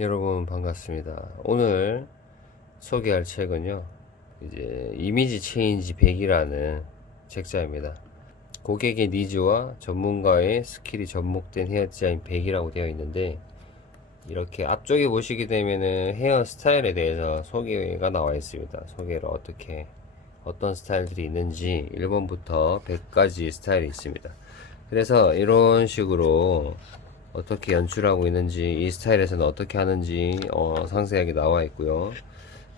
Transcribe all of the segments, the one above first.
여러분 반갑습니다. 오늘 소개할 책은요. 이제 이미지 체인지 100이라는 책자입니다. 고객의 니즈와 전문가의 스킬이 접목된 헤어 디자인 100이라고 되어 있는데 이렇게 앞쪽에 보시게 되면은 헤어 스타일에 대해서 소개가 나와 있습니다. 소개를 어떻게 어떤 스타일들이 있는지 1번부터 100가지 스타일이 있습니다. 그래서 이런 식으로 어떻게 연출하고 있는지 이 스타일에서는 어떻게 하는지 어, 상세하게 나와 있고요.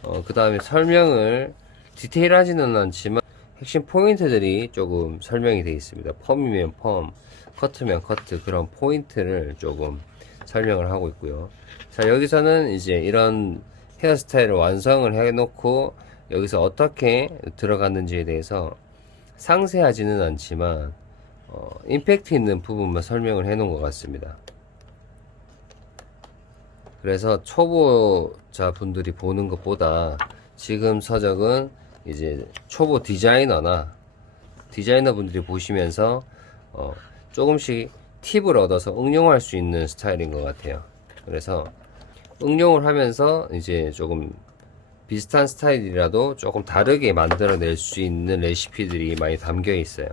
어, 그 다음에 설명을 디테일하지는 않지만 핵심 포인트들이 조금 설명이 되어 있습니다. 펌이면 펌, 커트면 커트 그런 포인트를 조금 설명을 하고 있고요. 자 여기서는 이제 이런 헤어스타일을 완성을 해 놓고 여기서 어떻게 들어갔는지에 대해서 상세하지는 않지만 어, 임팩트 있는 부분만 설명을 해 놓은 것 같습니다. 그래서 초보자 분들이 보는 것보다 지금 서적은 이제 초보 디자이너나 디자이너 분들이 보시면서 어, 조금씩 팁을 얻어서 응용할 수 있는 스타일인 것 같아요. 그래서 응용을 하면서 이제 조금 비슷한 스타일이라도 조금 다르게 만들어낼 수 있는 레시피들이 많이 담겨 있어요.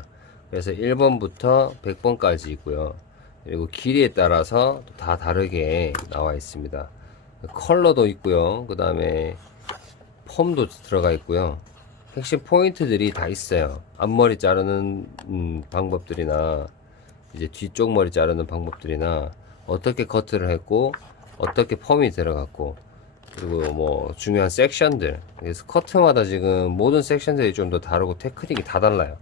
그래서 1번부터 100번까지 있고요. 그리고 길이에 따라서 다 다르게 나와 있습니다. 컬러도 있고요. 그 다음에 폼도 들어가 있고요. 핵심 포인트들이 다 있어요. 앞머리 자르는 음, 방법들이나 이제 뒤쪽 머리 자르는 방법들이나 어떻게 커트를 했고 어떻게 펌이 들어갔고 그리고 뭐 중요한 섹션들 그래서 커트마다 지금 모든 섹션들이 좀 더 다르고 테크닉이 다 달라요.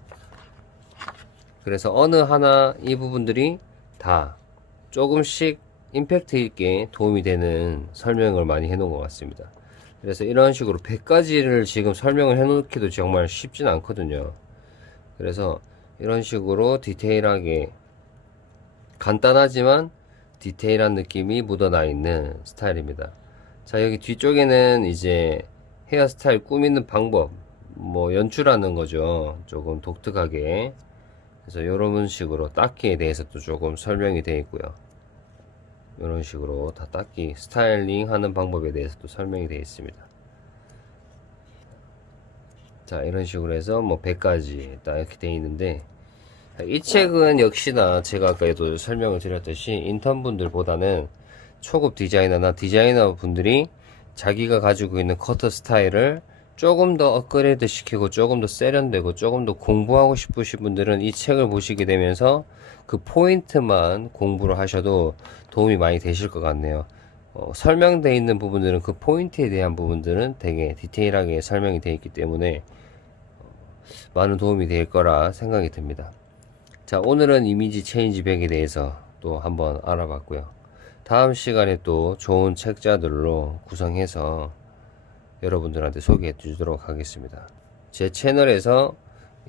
그래서 어느 하나 이 부분들이 다 조금씩 임팩트 있게 도움이 되는 설명을 많이 해놓은 것 같습니다. 그래서 이런 식으로 100가지를 지금 설명을 해놓기도 정말 쉽진 않거든요. 그래서 이런 식으로 디테일하게 간단하지만 디테일한 느낌이 묻어나 있는 스타일입니다. 자, 여기 뒤쪽에는 이제 헤어스타일 꾸미는 방법, 뭐 연출하는 거죠. 조금 독특하게. 그래서 이런 식으로 닦기에 대해서도 조금 설명이 되어 있고요. 이런 식으로 다 닦기, 스타일링 하는 방법에 대해서도 설명이 되어 있습니다. 자, 이런 식으로 해서 뭐 100가지 딱 이렇게 되어 있는데, 이 책은 역시나 제가 아까도 설명을 드렸듯이 인턴분들보다는 초급 디자이너나 디자이너 분들이 자기가 가지고 있는 커터 스타일을 조금 더 업그레이드 시키고 조금 더 세련되고 조금 더 공부하고 싶으신 분들은 이 책을 보시게 되면서 그 포인트만 공부를 하셔도 도움이 많이 되실 것 같네요. 어, 설명되어 있는 부분들은 그 포인트에 대한 부분들은 되게 디테일하게 설명이 되어 있기 때문에 어, 많은 도움이 될 거라 생각이 듭니다. 자, 오늘은 이미지 체인지 백에 대해서 또 한번 알아봤고요. 다음 시간에 또 좋은 책자들로 구성해서 여러분들한테 소개해 주도록 하겠습니다. 제 채널에서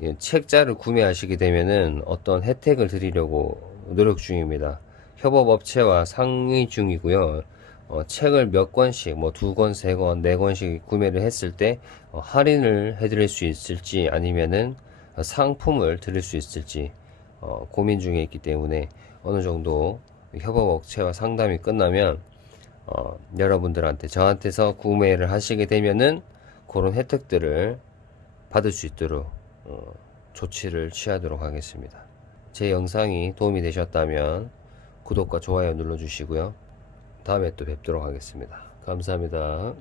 이 책자를 구매하시게 되면은 어떤 혜택을 드리려고 노력 중입니다. 협업업체와 상의 중이고요. 어, 책을 몇 권씩, 뭐 두 권, 세 권, 네 권씩 구매를 했을 때 어, 할인을 해드릴 수 있을지 아니면은 어, 상품을 드릴 수 있을지 어, 고민 중에 있기 때문에 어느 정도 협업업체와 상담이 끝나면 어, 여러분들한테 저한테서 구매를 하시게 되면은 그런 혜택들을 받을 수 있도록 어, 조치를 취하도록 하겠습니다. 제 영상이 도움이 되셨다면 구독과 좋아요 눌러주시고요. 다음에 또 뵙도록 하겠습니다. 감사합니다.